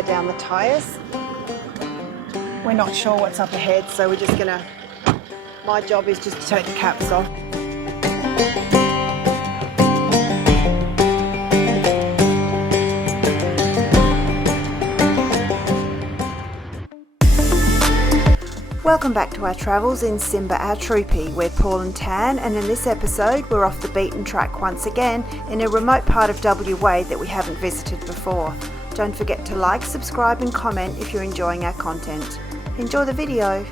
wear down the tyres. We're not sure what's up ahead, so we're just gonna, my job is just to take the caps off. Welcome back to our travels in Simba, our troopy. We're Paul and Tan, and in this episode we're off the beaten track once again in a remote part of WA that we haven't visited before. Don't forget to like, subscribe and comment if you're enjoying our content. Enjoy the video.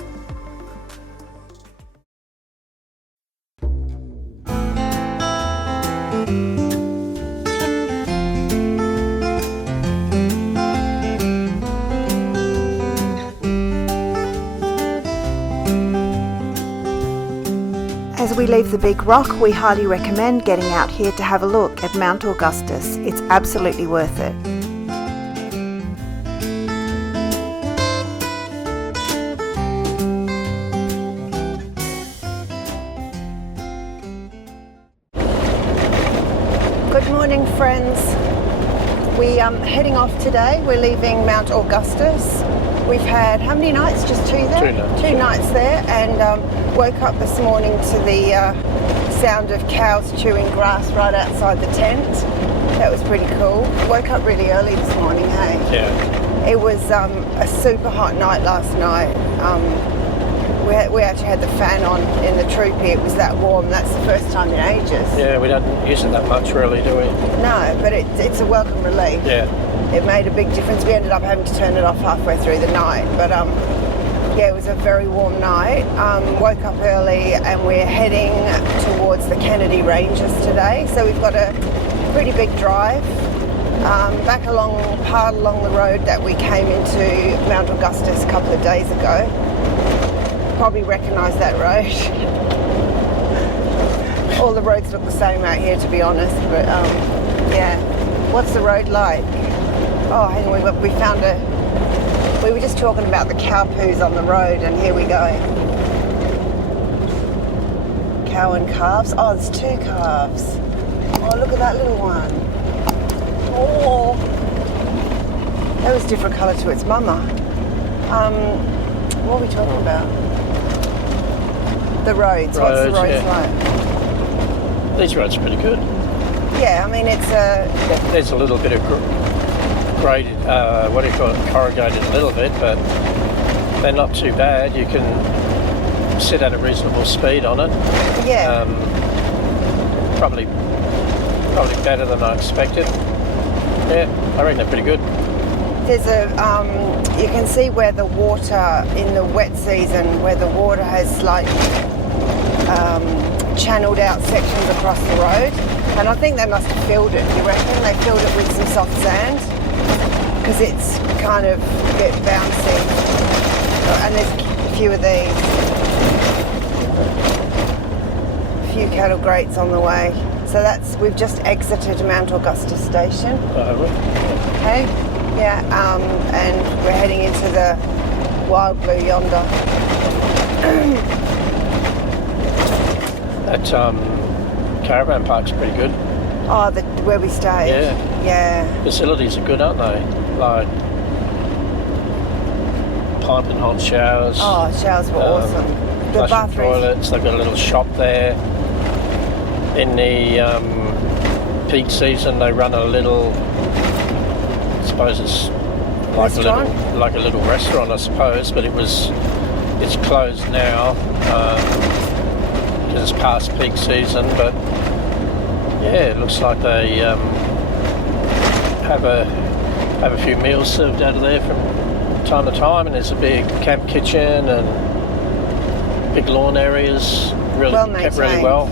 As we leave the big rock, we highly recommend getting out here to have a look at Mt Augustus. It's absolutely worth it. Good morning, friends. We are heading off today. We're leaving Mt Augustus. We've had how many nights? Just two there? Two nights there, and woke up this morning to the sound of cows chewing grass right outside the tent. That was pretty cool. Woke up really early this morning, hey? Yeah. It was a super hot night last night. We actually had the fan on in the troopy. It was that warm. That's the first time in ages. Yeah, we don't use it that much really, do we? No, but it's a welcome relief. Yeah. It made a big difference. We ended up having to turn it off halfway through the night, but yeah, it was a very warm night. Woke up early and we're heading towards the Kennedy Ranges today. So we've got a pretty big drive back part along the road that we came into Mt Augustus a couple of days ago. Probably recognise that road. All the roads look the same out here, to be honest, but yeah. What's the road like? Oh, hang on, we were just talking about the cow poos on the road, and here we go. Cow and calves. Oh, there's two calves. Oh, look at that little one. Oh, that was a different colour to its mama. What are we talking about? The roads. What's the roads like? These roads are pretty good. Yeah, I mean There's a little bit of graded, corrugated a little bit, but they're not too bad. You can sit at a reasonable speed on it. Yeah. Probably better than I expected. Yeah, I reckon they're pretty good. There's you can see where the water in the wet season, where the water has like channeled out sections across the road, and I think they must have filled it. You reckon they filled it with some soft sand because it's kind of a bit bouncy, and there's a few of these, a few cattle grates on the way. So we've just exited Mt Augustus station. Okay. Yeah, and we're heading into the wild blue yonder. That caravan park's pretty good. Oh, where we stayed? Yeah. Facilities are good, aren't they? Like piping hot showers. Oh, showers were awesome. The bathrooms. Toilets, they've got a little shop there. In the peak season, they run a little, I suppose it's like a little restaurant, I suppose, but it's closed now because it's past peak season. But yeah, it looks like they have a few meals served out of there from time to time, and there's a big camp kitchen and big lawn areas, really kept really well.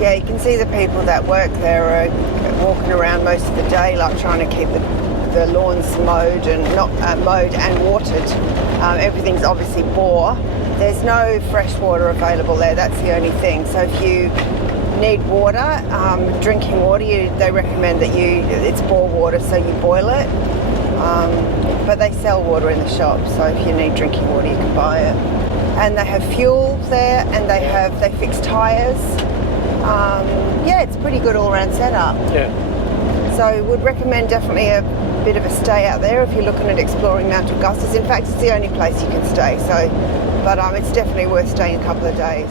Yeah, you can see the people that work there are walking around most of the day, like trying to keep the lawns mowed and watered. Everything's obviously bore. There's no fresh water available there. That's the only thing. So if you need water, drinking water, they recommend that it's bore water, so you boil it. But they sell water in the shop, so if you need drinking water, you can buy it. And they have fuel there, and they fix tyres. Yeah, it's pretty good all-round setup. Yeah. So would recommend definitely a bit of a stay out there if you're looking at exploring Mt Augustus. In fact, it's the only place you can stay, so, but it's definitely worth staying a couple of days.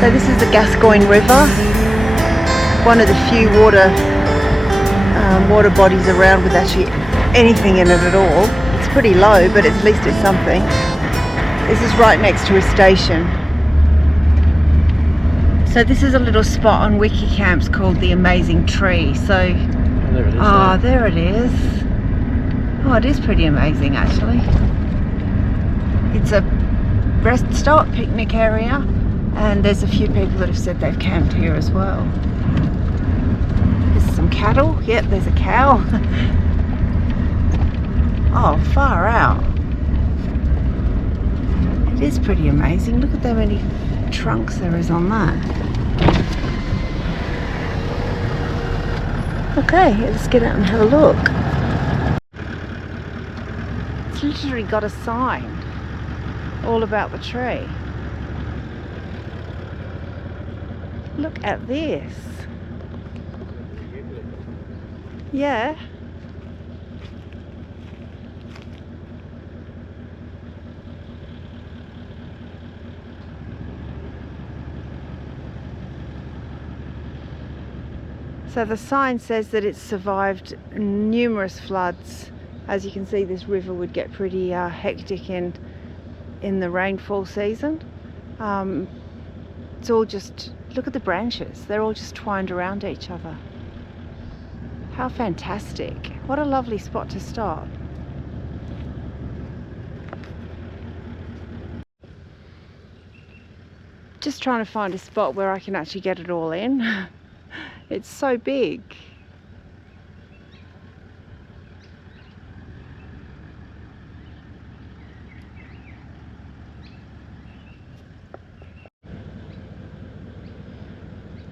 So this is the Gascoyne River, one of the few water bodies around with actually anything in it at all. It's pretty low, but at least it's something. This is right next to a station. So this is a little spot on Wikicamps called the Amazing Tree. So, there it is. There it is. Oh, it is pretty amazing actually. It's a rest stop, picnic area. And there's a few people that have said they've camped here as well. There's some cattle. Yep, there's a cow. Oh, far out. It is pretty amazing. Look at how many trunks there is on that. Okay, let's get out and have a look. It's literally got a sign all about the tree. Look at this. Yeah. So the sign says that it's survived numerous floods. As you can see, this river would get pretty hectic in the rainfall season. It's all just, look at the branches, they're all just twined around each other. How fantastic. What a lovely spot to stop. Just trying to find a spot where I can actually get it all in. It's so big.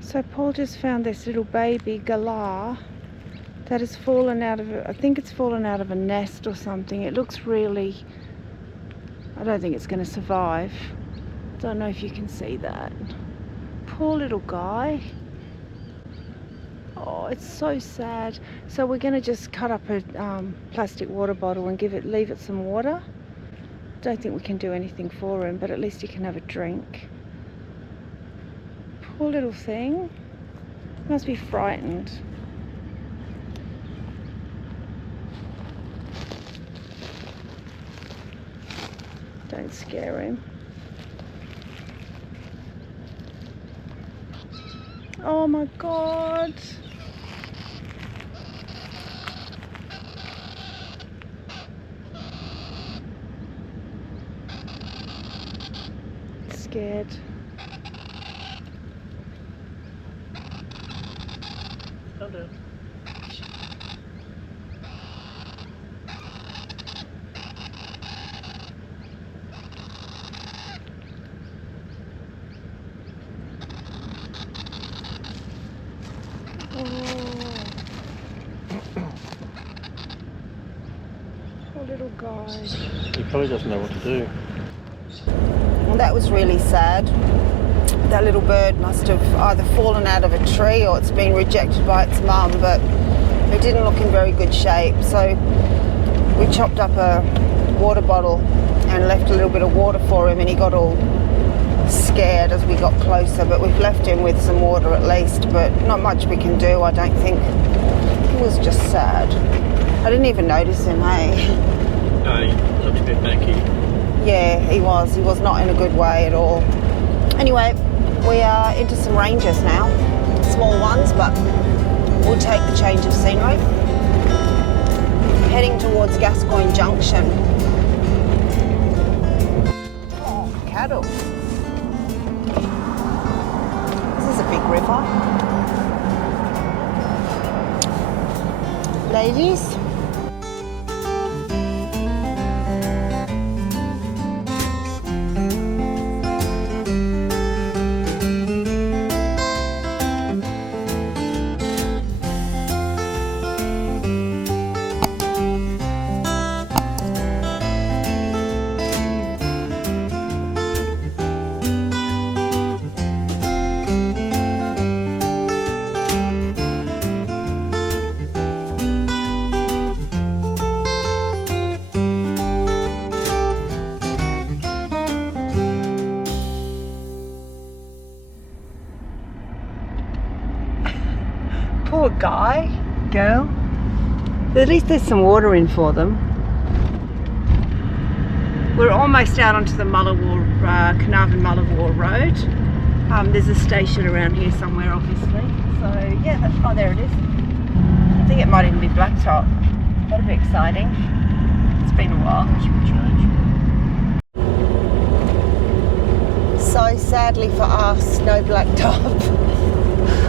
So Paul just found this little baby galah that has fallen out of, I think it's fallen out of a nest or something. It looks really, I don't think it's going to survive. Don't know if you can see that. Poor little guy. Oh, it's so sad. So we're going to just cut up a plastic water bottle and leave it some water. Don't think we can do anything for him, but at least he can have a drink. Poor little thing. Must be frightened. Don't scare him. Oh my God. Scared. Don't do it. Poor little guy. He probably doesn't know what to do. Well, that was really sad. That little bird must have either fallen out of a tree or it's been rejected by its mum, but it didn't look in very good shape. So we chopped up a water bottle and left a little bit of water for him, and he got all scared as we got closer, but we've left him with some water at least, but not much we can do, I don't think. It was just sad. I didn't even notice him, hey? No, he looked a bit manky. Yeah, he was. He was not in a good way at all. Anyway, we are into some ranges now. Small ones, but we'll take the change of scenery. Heading towards Gascoyne Junction. Oh, cattle. big river. Ladies. Poor guy, girl. At least there's some water in for them. We're almost out onto the Carnarvon Mullawar Road. There's a station around here somewhere, obviously. So yeah, oh, there it is. I think it might even be Blacktop. That'll be exciting. It's been a while. So sadly for us, no Blacktop.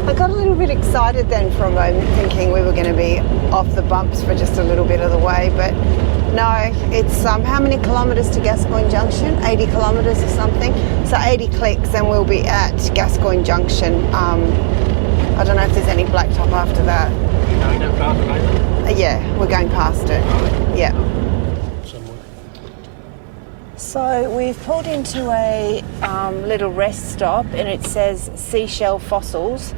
I got a little bit excited then for a moment, thinking we were going to be off the bumps for just a little bit of the way, but no, it's how many kilometres to Gascoyne Junction? 80 kilometres or something. So 80 clicks and we'll be at Gascoyne Junction. I don't know if there's any Blacktop after that. You know past it, ain't yeah, we're going past it. Yeah. somewhere. So we've pulled into a little rest stop and it says Seashell Fossils.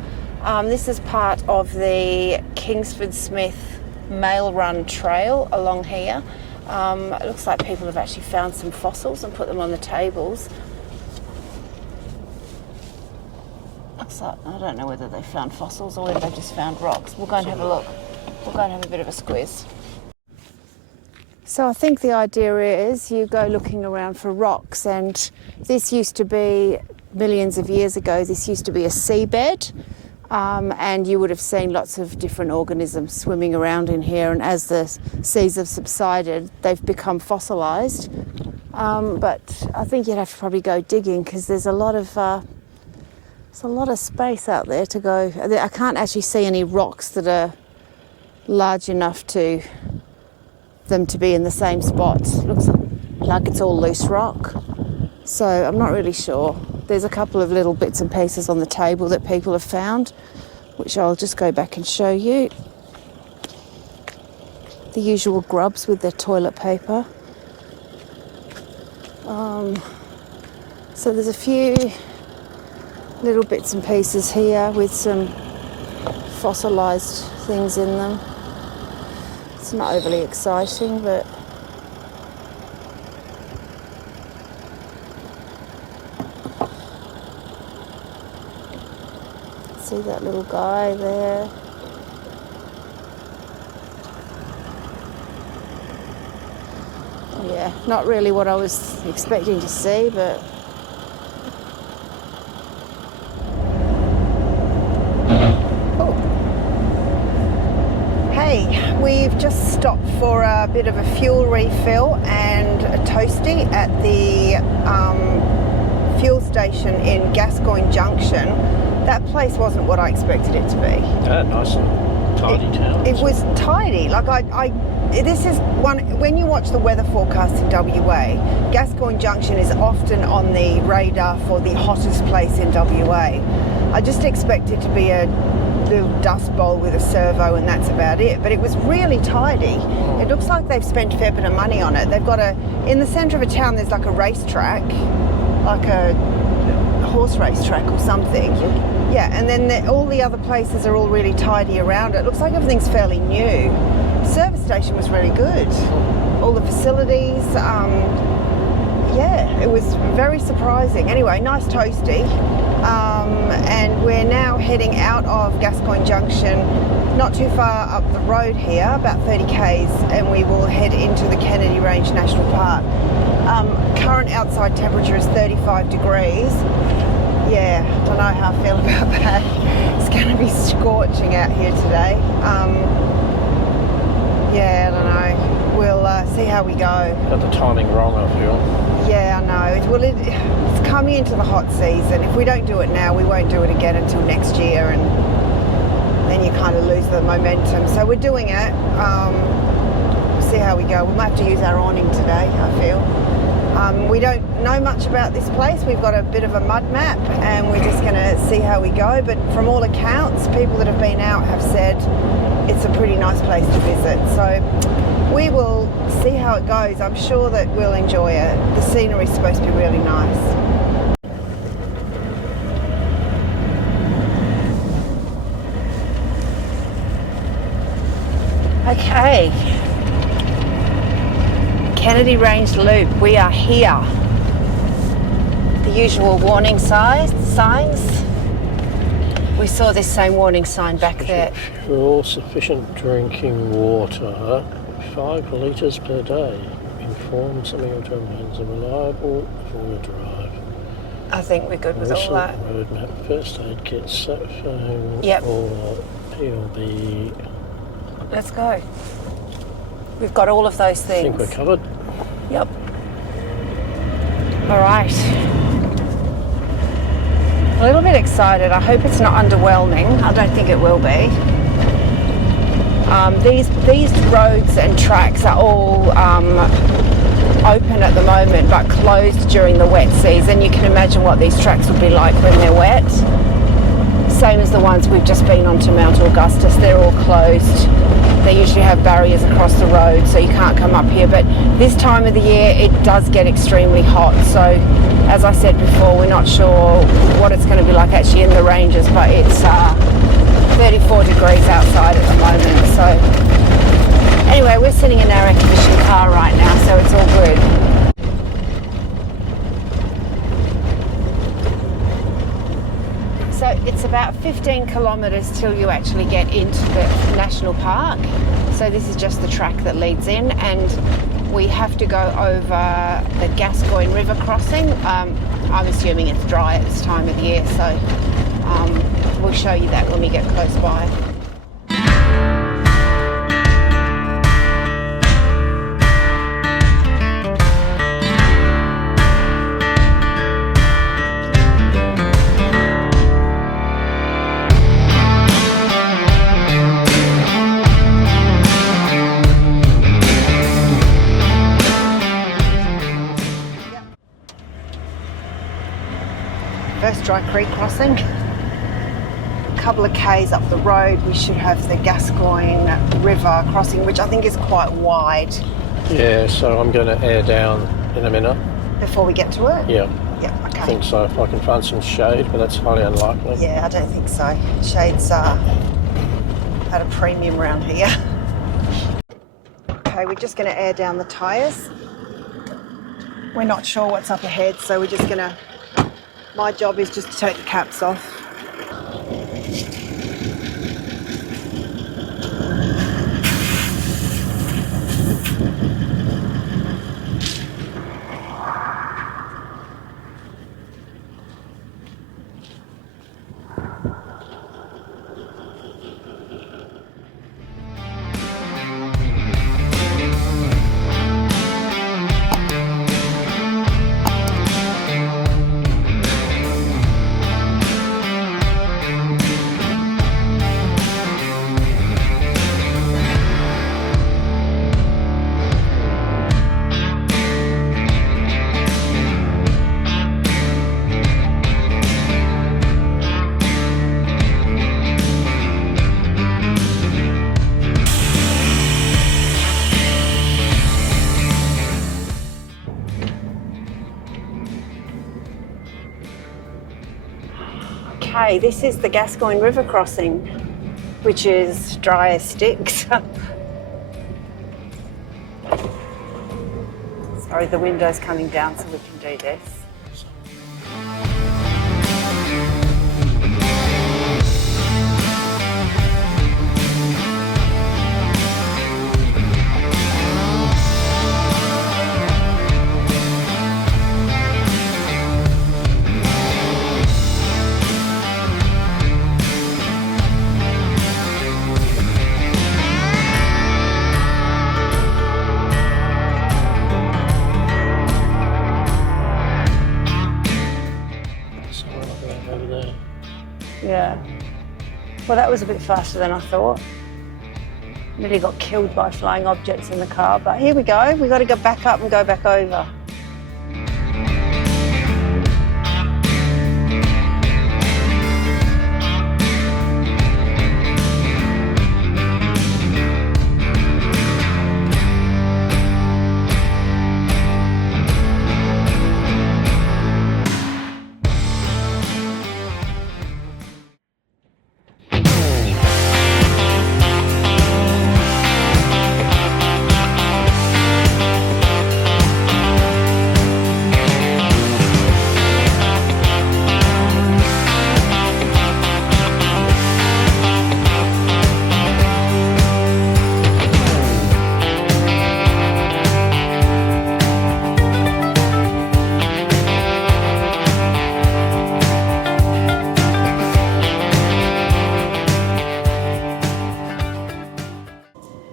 This is part of the Kingsford Smith Mail Run Trail along here. It looks like people have actually found some fossils and put them on the tables. Looks like, I don't know whether they found fossils or whether they just found rocks. We'll go and have a look. We'll go and have a bit of a squiz. So I think the idea is you go looking around for rocks, and this used to be, millions of years ago, this used to be a seabed. And you would have seen lots of different organisms swimming around in here, and as the seas have subsided, they've become fossilised. But I think you'd have to probably go digging because there's a lot of space out there to go. I can't actually see any rocks that are large enough to them to be in the same spot. Looks like it's all loose rock. So I'm not really sure. There's a couple of little bits and pieces on the table that people have found, which I'll just go back and show you. The usual grubs with their toilet paper. So there's a few little bits and pieces here with some fossilised things in them. It's not overly exciting, but see that little guy there. Yeah, not really what I was expecting to see, but oh. Hey, we've just stopped for a bit of a fuel refill and a toasty at the fuel station in Gascoyne Junction. That place wasn't what I expected it to be. Nice and tidy town. It was tidy. Like this is one, when you watch the weather forecast in WA, Gascoyne Junction is often on the radar for the hottest place in WA. I just expect it to be a little dust bowl with a servo and that's about it, but it was really tidy. It looks like they've spent a fair bit of money on it. They've got in the centre of a town there's like a racetrack, like a horse race track or something. Yeah, and then all the other places are all really tidy around it. Looks like everything's fairly new. Service station was really good. All the facilities, yeah, it was very surprising. Anyway, nice toasty. And we're now heading out of Gascoyne Junction, not too far up the road here, about 30 k's, and we will head into the Kennedy Range National Park. Current outside temperature is 35 degrees. Yeah, don't know how I feel about that. It's going to be scorching out here today. Yeah, I don't know. We'll see see how we go. Got the timing wrong, I feel. Yeah, I know. Well, it's coming into the hot season. If we don't do it now, we won't do it again until next year, and then you kind of lose the momentum. So we're doing it. See how we go. We might have to use our awning today, I feel. We don't know much about this place. We've got a bit of a mud map, and we're just going to see how we go. But from all accounts, people that have been out have said it's a pretty nice place to visit. So we will see how it goes. I'm sure that we'll enjoy it. The scenery is supposed to be really nice. Okay, Kennedy Range Loop, we are here. The usual warning signs. We saw this same warning sign back there. Fuel, sufficient drinking water, 5 litres per day. Inform something of terminations are reliable before you drive. I think we're good with all that. Road map, first aid kit, sat phone, Yep. or PLB. Let's go. We've got all of those I things. think we're covered. Yep. All right. A little bit excited. I hope it's not underwhelming. I don't think it will be. These roads and tracks are all open at the moment, but closed during the wet season. You can imagine what these tracks will be like when they're wet. Same as the ones we've just been on to Mt Augustus. They're all closed. They usually have barriers across the road, so you can't come up here. But this time of the year, it does get extremely hot. So, as I said before, we're not sure what it's going to be like actually in the ranges, but it's 34 degrees outside at the moment. So, anyway, we're sitting in our air-conditioned car right now, so it's all good. So it's about 15 kilometres till you actually get into the national park. So this is just the track that leads in, and we have to go over the Gascoyne River crossing. I'm assuming it's dry at this time of the year, so we'll show you that when we get close by. First Dry Creek crossing. A couple of k's up the road we should have the Gascoyne River crossing, which I think is quite wide. Yeah, so I'm going to air down in a minute. Before we get to it? Yeah. Yeah, okay. I think so, if I can find some shade, but that's highly unlikely. Yeah, I don't think so. Shades are at a premium around here. Okay, we're just going to air down the tyres. We're not sure what's up ahead, so we're just going to... My job is just to take the caps off. Okay, this is the Gascoyne River crossing, which is dry as sticks. Sorry, the window's coming down so we can do this. Well, that was a bit faster than I thought. Nearly got killed by flying objects in the car, but here we go. We've got to go back up and go back over.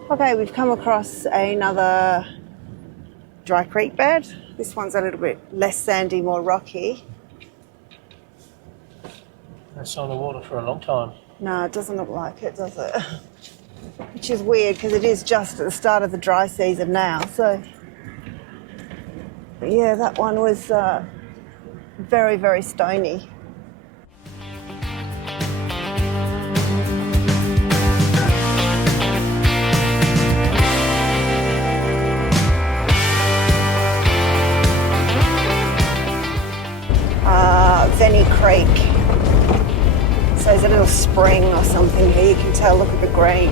Okay, we've come across another dry creek bed. This one's a little bit less sandy, more rocky. It's on the water for a long time. No, it doesn't look like it, does it? Which is weird because it is just at the start of the dry season now. So, but yeah, that one was very, very stony. Venny Creek. So there's a little spring or something here. You can tell, look at the green.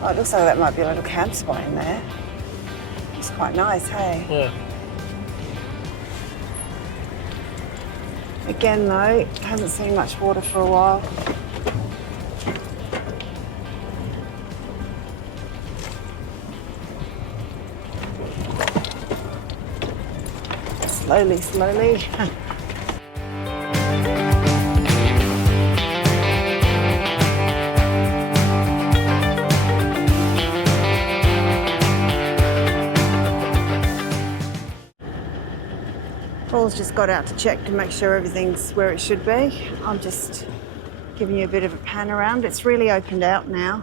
Oh, it looks like that might be a little camp spot in there. It's quite nice, hey? Yeah. Again though, haven't seen much water for a while. Slowly, slowly. Paul's just got out to check to make sure everything's where it should be. I'm just giving you a bit of a pan around. It's really opened out now.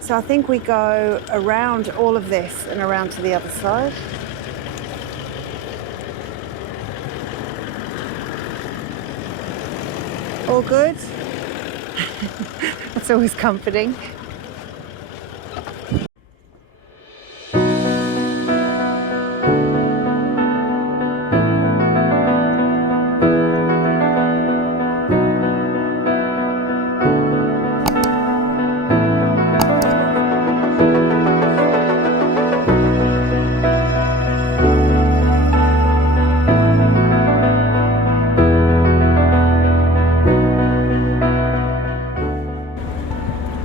So I think we go around all of this and around to the other side. All good? That's always comforting.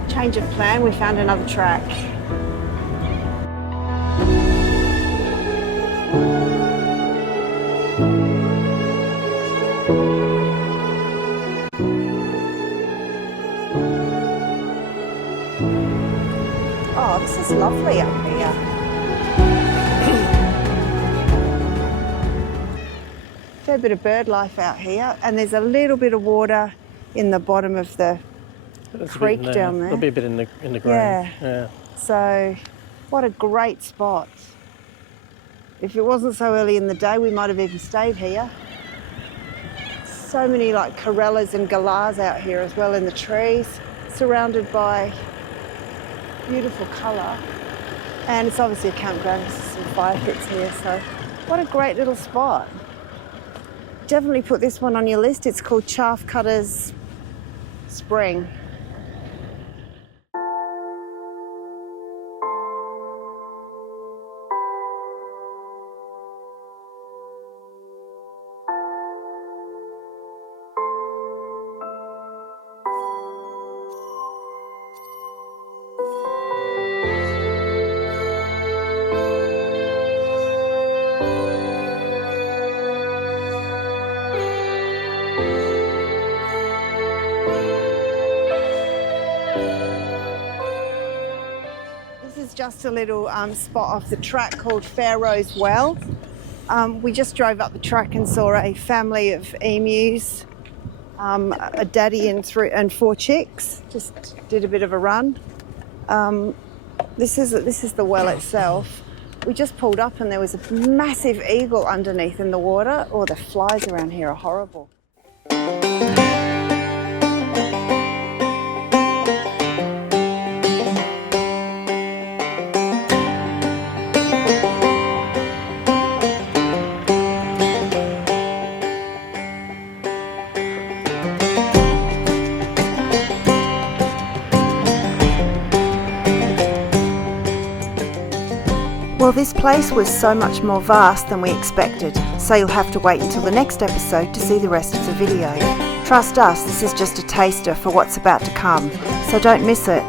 Change of plan, we found another track. Oh, this is lovely up here. Fair bit of bird life out here, and there's a little bit of water in the bottom of the creek down there. There'll be a bit in the green. Yeah. So, what a great spot. If it wasn't so early in the day, we might have even stayed here. So many like corellas and galahs out here as well in the trees, surrounded by beautiful colour. And it's obviously a campground, there's some fire pits here, so what a great little spot. Definitely put this one on your list. It's called Chaffcutters Spring. just a little spot off the track called Pharaoh's Well. We just drove up the track and saw a family of emus, a daddy and 4 chicks. Just did a bit of a run. This is the well itself. We just pulled up and there was a massive eagle underneath in the water. Oh, the flies around here are horrible. Well, this place was so much more vast than we expected, so you'll have to wait until the next episode to see the rest of the video. Trust us, this is just a taster for what's about to come, so don't miss it.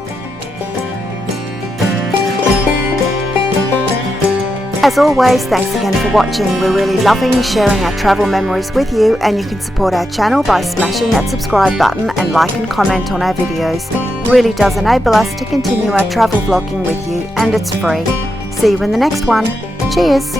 As always, thanks again for watching. We're really loving sharing our travel memories with you, and you can support our channel by smashing that subscribe button and like and comment on our videos. It really does enable us to continue our travel vlogging with you, and it's free. See you in the next one. Cheers!